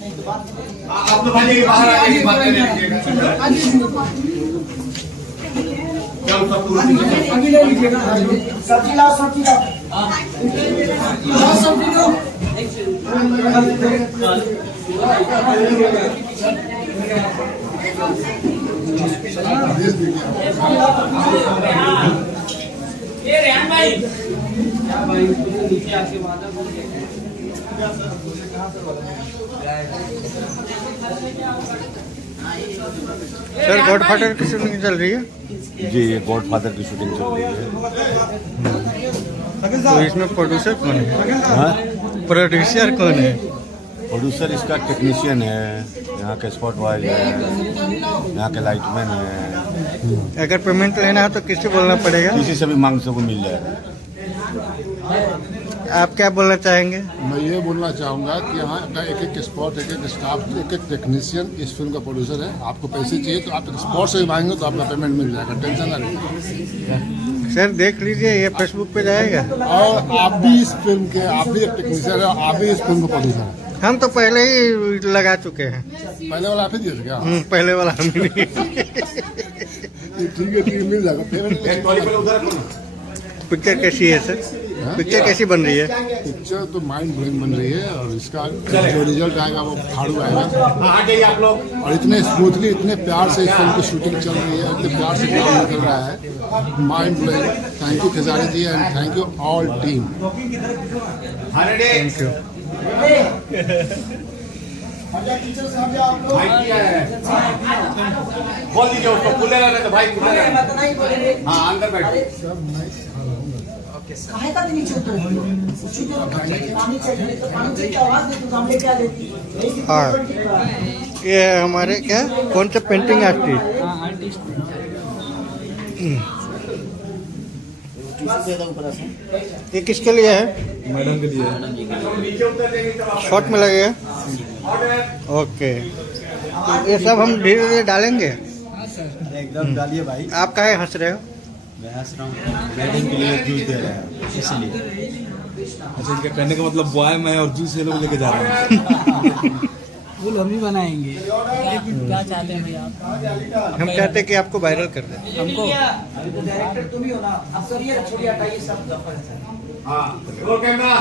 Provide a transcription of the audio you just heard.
आप तो भाई बाहर आके बात कर लीजिएगा। चलो सब पूरा अभी ले लीजिएगा। सब्जी लाओ, सब्जी लाओ। सब्जी लो। ये रेहान भाई नीचे आके वादा बोल के सर गॉडफादर की शूटिंग चल रही है जी, ये गॉडफादर की शूटिंग चल रही है। तो इसमें प्रोड्यूसर कौन है? हाँ, प्रोड्यूसर कौन है? प्रोड्यूसर इसका टेक्नीशियन है, यहाँ के स्पॉट वाइज है, यहाँ के लाइटमैन है। अगर पेमेंट लेना है तो किससे बोलना पड़ेगा? किसी से भी मांग सको मिल जाएगा। आप क्या बोलना चाहेंगे? मैं ये बोलना चाहूँगा कि यहाँ का एक एक स्पॉट, एक एक स्टाफ, एक एक टेक्नीशियन इस फिल्म का प्रोड्यूसर है। आपको पैसे चाहिए तो आप स्पॉट से भी मांगेंगे तो आपका पेमेंट मिल जाएगा, टेंशन ना लीजिए। सर देख लीजिए, ये फेसबुक पे जाएगा। और आप भी इस फिल्म के, आप भी एक टेक्नीशियन है, आप भी इस फिल्म का प्रोड्यूसर है। हम तो पहले ही लगा चुके हैं। पहले वाला आप ही दिए थे क्या? पहले वाला हम नहीं। ठीक है, मिल जाएगा पेमेंट। पिक्चर कैसी है सर? पिक्चर कैसी बन रही है? पिक्चर तो माइंड ब्लोइंग बन रही है और इसका जो रिजल्ट आएगा वो फाड़ू आएगा। आ जाइए आप लोग। और इतने स्मूथली, इतने प्यार से इस फिल्म की शूटिंग चल रही है, इतने प्यार से काम कर रहा है, mind blowing. Thank you Khesari ji and thank you all team. Thank you. भाई क्या है? बोल दीजिए उसको, खुलेगा नहीं तो भाई खुलेगा। हाँ अंदर बैठो। काहे का नीचे उतर? पानी चाहिए तो पानी चाहिए, आवाज दे तो हम लेके आ देती। हाँ, ये हमारे क्या कौन सा पेंटिंग आर्टिस्ट? ये किसके लिए है? मैडम के लिए। शॉर्ट में लगेगा। ओके, तो ये सब हम धीरे धीरे डालेंगे। एकदम डालिए भाई। आप काहे हंस रहे हो? मैं हंस रहा हूँ, मैडम के लिए जूस दे रहे हैं इसलिए। अच्छा, इनका कहने का मतलब बॉय मैं और जूस ये लोग लेके जा रहे हैं। फूल हम ही बनाएंगे। क्या चाहते हैं भैया आप? हम चाहते हैं कि आपको वायरल कर दें। हमको डायरेक्टर तुम ही हो ना। अब सर ये छोड़िए, हटाइए सब। हाँ, रोल कैमरा।